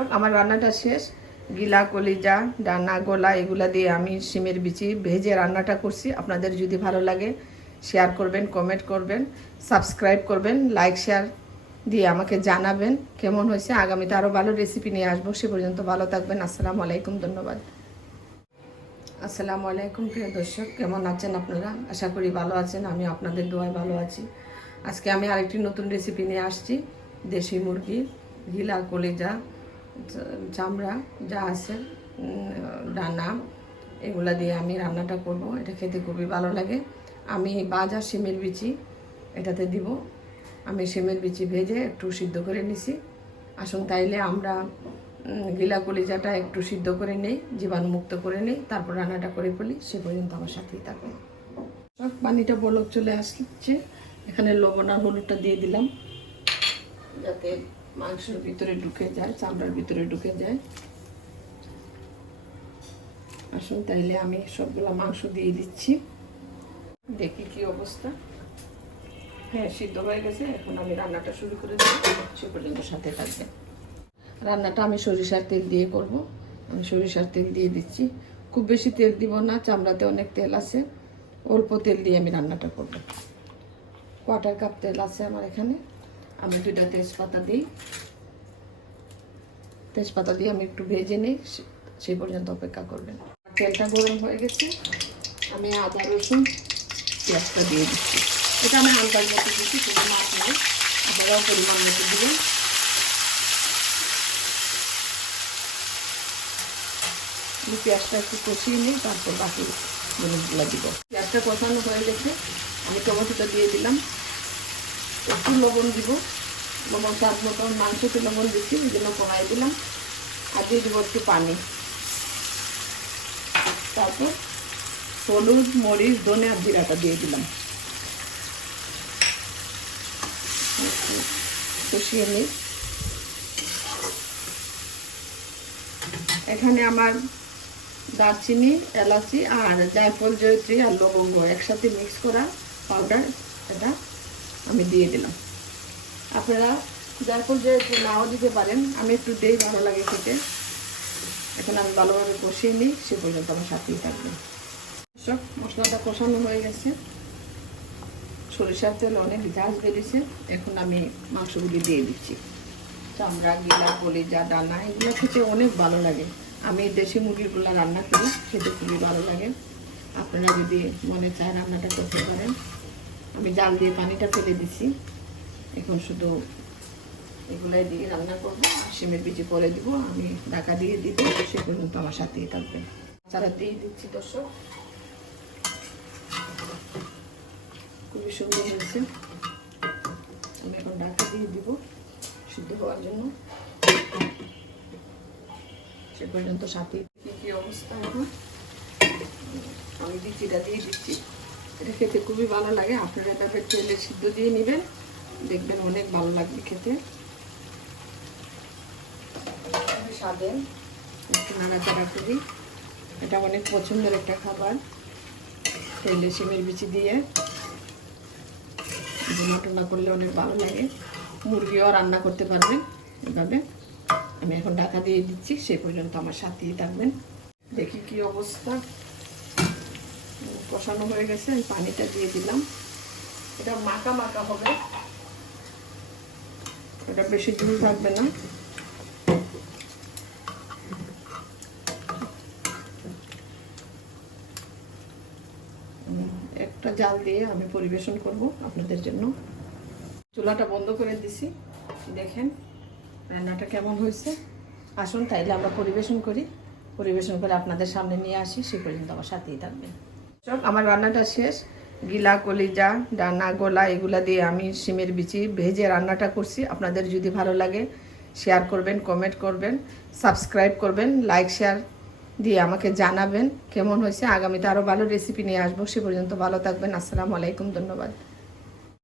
সব আমার রান্নাটা শেষ। গিলা, কলিজা, ডানা, গোলা, এগুলা দিয়ে আমি সিমের বিচি ভেজে রান্নাটা করছি। আপনাদের যদি ভালো লাগে শেয়ার করবেন কমেন্ট করবেন সাবস্ক্রাইব করবেন লাইক শেয়ার দিয়ে আমাকে জানাবেন কেমন হয়েছে। আগামীতে আরও ভালো রেসিপি নিয়ে আসব। সে পর্যন্ত ভালো থাকবেন। আসসালামু আলাইকুম, ধন্যবাদ। আসসালামু আলাইকুম, প্রিয় দর্শক, কেমন আছেন আপনারা? আশা করি ভালো আছেন আমি আপনাদের দোয়ায় ভালো আছি। আজকে আমি আরেকটি নতুন রেসিপি নিয়ে আসছি, দেশি মুরগি, গিলা, কলিজা চামড়া যা আছে ডানা, এগুলা দিয়ে আমি রান্নাটা করব। এটা খেতে খুবই ভালো লাগে। আমি বাজার শিমের বিচি এটাতে দিব। আমি শিমের বিচি ভেজে একটু সিদ্ধ করে নিছি। আসুন তাইলে আমরা গিলা কলিজাটা একটু সিদ্ধ করে নেই, জীবাণুমুক্ত করে নেই, তারপর রান্নাটা করে ফেলি, সে পর্যন্ত আমার সাথেই থাকবে সব পানিটা বলক চলে আসছে। এখানে লবণ আর হলুদটা দিয়ে দিলাম। যাতে মাংসের ভিতরে ঢুকে যায়, চামড়ার ভিতরে ঢুকে যায়। আসুন, তাইলে আমি সবগুলা মাংস দিয়ে দিচ্ছি। দেখি কি অবস্থা। হ্যাঁ সিদ্ধ হয়ে গেছে, এখন আমি রান্নাটা শুরু করে দেবো সে পর্যন্ত সাথে থাকবে রান্নাটা আমি সরিষার তেল দিয়ে করব। আমি সরিষার তেল দিয়ে দিচ্ছি। খুব বেশি তেল দিব না, চামড়াতে অনেক তেল আছে। অল্প তেল দিয়ে আমি রান্নাটা করব। কোয়ার্টার কাপ তেল আছে আমার এখানে। আমি দুটা তেজপাতা দিই। তেজপাতা দিয়ে আমি একটু ভেজে নিই সেই পর্যন্ত অপেক্ষা করবেন। তেলটা গরম হয়ে গেছে। আমি আদা, রসুন, পেঁয়াজটা দিয়ে দিচ্ছি। এটা আমি আন্দাজ মতো দিচ্ছি নেই। আপনারাও পরিমাণ মতো দিবেন। পেঁয়াজটা একটু কষিয়ে নিই, তারপর বাকি জিনিসগুলো দিব। পেঁয়াজটা কষানো হয়ে গেছে। আমি টমেটোটা দিয়ে দিলাম। একটু লবণ দিব। লবণ স্বাদ মতো মাংসতে লবণ দিচ্ছি, ওই জন্য কড়াই দিলাম। আর দিয়ে দেবো একটু পানি। তারপর হলুদ, মরিচ, ধনে আর জিরাটা দিয়ে দিলাম। কষিয়ে নিই। এখানে আমার দারচিনি, এলাচি আর জায়ফল, জয়ত্রী আর লবঙ্গ একসাথে মিক্স করা পাউডার এটা আমি দিয়ে দিলাম। আপনারা জায়ফল জয়ত্রী নাও দিতে পারেন, আমি একটু দেই ভালো লাগে খেতে। এখন আমি ভালোভাবে কষিয়ে নিই, সে পর্যন্ত আমার সাথেই থাকবে। সব মশলাটা কষানো হয়ে গেছে। সরিষার তেল অনেক ঝাঁজ বেরিয়েছে এখন আমি মাংসগুলি দিয়ে দিচ্ছি। চামড়া, গিলা, কলিজা ডানা এগুলো খেতে অনেক ভালো লাগে। আমি দেশি মুরগিগুলো রান্না করি, খেতে খুবই ভালো লাগে। আপনারা যদি মনে চায় রান্নাটা করতে পারেন। আমি জাল দিয়ে পানিটা ফেলে দিছি। এখন শুধু এগুলাই দিয়ে রান্না করব সিমের বিচি পরে দিব। আমি ঢাকা দিয়ে দিব, সে পর্যন্ত আমার সাথেই থাকবে। দিয়ে দিচ্ছি দর্শক। খুবই সুন্দর হয়েছে। আমি এখন ঢাকা দিয়ে দিব সিদ্ধ হওয়ার জন্য। সে পর্যন্ত সাথে কি কি অবস্থা এখন? আমি বিচিটা দিয়ে দিচ্ছি। এটা খেতে খুবই ভালো লাগে। আপনারা এভাবে তেলে সিদ্ধ দিয়ে নেবেন। দেখবেন অনেক ভালো লাগবে খেতে। স্বাদের। একটু নাড়াচাড়া করি। এটা অনেক পছন্দের একটা খাবার। তেলে সিমের বিচি দিয়ে। ভুনা টুনা করলে অনেক ভালো লাগে। মুরগিও রান্না করতে পারবেন এভাবে। আমি এখন ঢাকা দিয়ে দিচ্ছি সেই পর্যন্ত আমার সাথেই থাকবেন। দেখি কি অবস্থা। কষানো হয়ে গেছে, আমি পানিটা দিয়ে দিলাম। এটা মাখা মাখা হবে। এটা বেশি ঝুল থাকবে না। একটা জাল দিয়ে আমি পরিবেশন করব আপনাদের জন্য। চুলাটা বন্ধ করে দিছি। দেখেন, রান্নাটা কেমন হয়েছে। আসুন, তাইলে আমরা পরিবেশন করি। পরিবেশন করে আপনাদের সামনে নিয়ে আসি। সে পর্যন্ত আমার সাথেই থাকবেন। আমার রান্নাটা শেষ। গিলা, কলিজা, ডানা, গোলা, এগুলা দিয়ে আমি সিমের বিচি ভেজে রান্নাটা করছি। আপনাদের যদি ভালো লাগে শেয়ার করবেন কমেন্ট করবেন সাবস্ক্রাইব করবেন লাইক শেয়ার দিয়ে আমাকে জানাবেন কেমন হয়েছে। আগামীতে আরও ভালো রেসিপি নিয়ে আসব। সে পর্যন্ত ভালো থাকবেন। আসসালামু আলাইকুম, ধন্যবাদ।